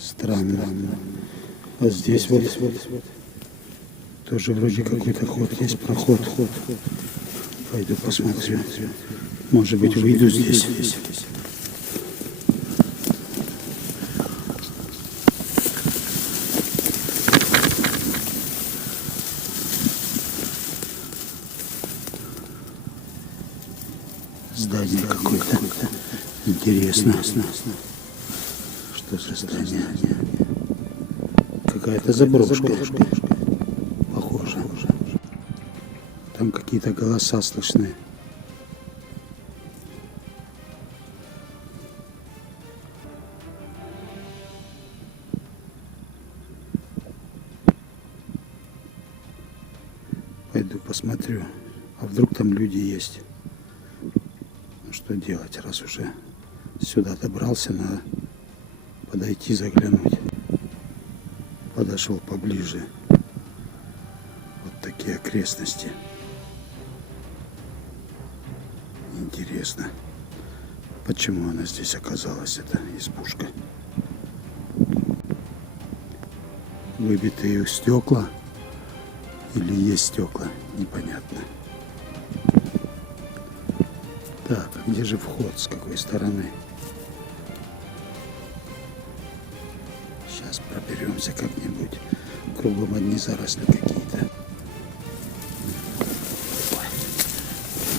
Странно. А здесь вот тоже вроде какой-то ход есть, проход. Пойду посмотрю. Может быть, выйду здесь. Здание какое-то. Интересно. Что за здание? Какая-то заброшка. Похоже. Там какие-то голоса слышны. Пойду посмотрю. А вдруг там люди есть? Ну что делать, раз уже сюда добрался, надо подойти, заглянуть. Подошел поближе. Вот такие окрестности. Интересно, почему она здесь оказалась, эта избушка. Выбитые стекла или есть стекла, непонятно. Так, где же вход, с какой стороны? Сейчас проберемся как-нибудь. Кругом одни заросли какие-то.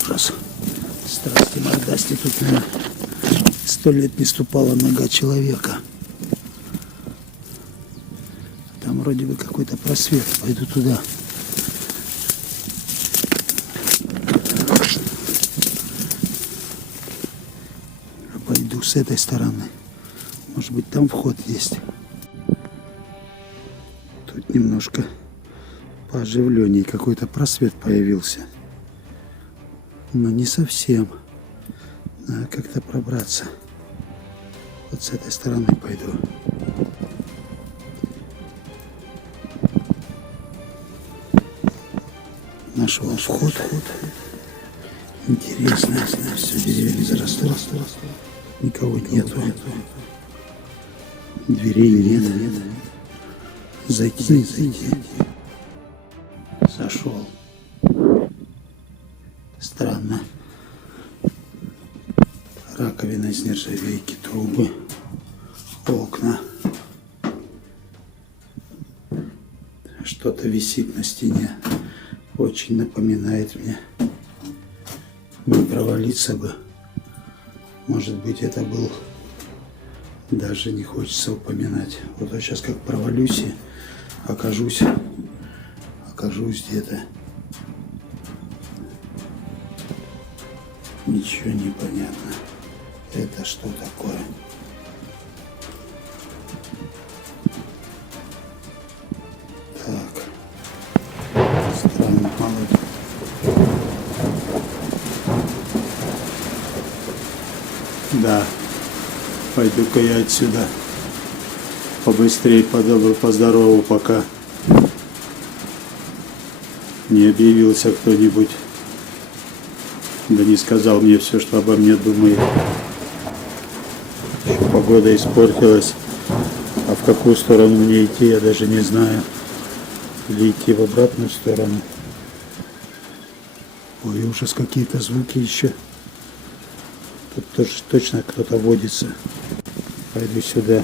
Ужас. Страсти мордасти, тут, наверное, 100 лет не ступала нога человека. Там вроде бы какой-то просвет. Пойду туда. Пойду с этой стороны. Может быть, там вход есть. Тут немножко пооживленнее. Какой-то просвет появился. Но не совсем. Надо как-то пробраться. Вот с этой стороны пойду. Нашел вход. Интересно. Все деревья заросло. Никого нету. Дверей нет. Зайти. Зашел. Странно. Раковина из нержавейки, трубы, окна. Что-то висит на стене. Очень напоминает мне. Не провалиться бы. Может быть, это был... Даже не хочется упоминать. Вот я сейчас как провалюсь и окажусь где-то. Ничего не понятно. Это что такое? Так. Странно, мало. Да. Пойду-ка я отсюда. Побыстрее поздорову, пока не объявился кто-нибудь. Да не сказал мне все, что обо мне думает. Погода испортилась. А в какую сторону мне идти, я даже не знаю. Или идти в обратную сторону. Ой, ужас, какие-то звуки еще. Тут тоже точно кто-то водится. Пойду сюда.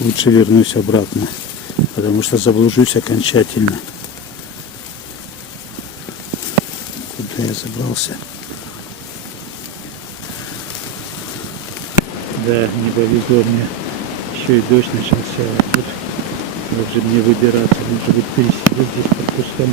Лучше вернусь обратно. Потому что заблужусь окончательно. Куда я забрался? Да, не повезло мне. Еще и дождь начался. Вот же мне выбираться. Может быть, пересидеть здесь под кустом.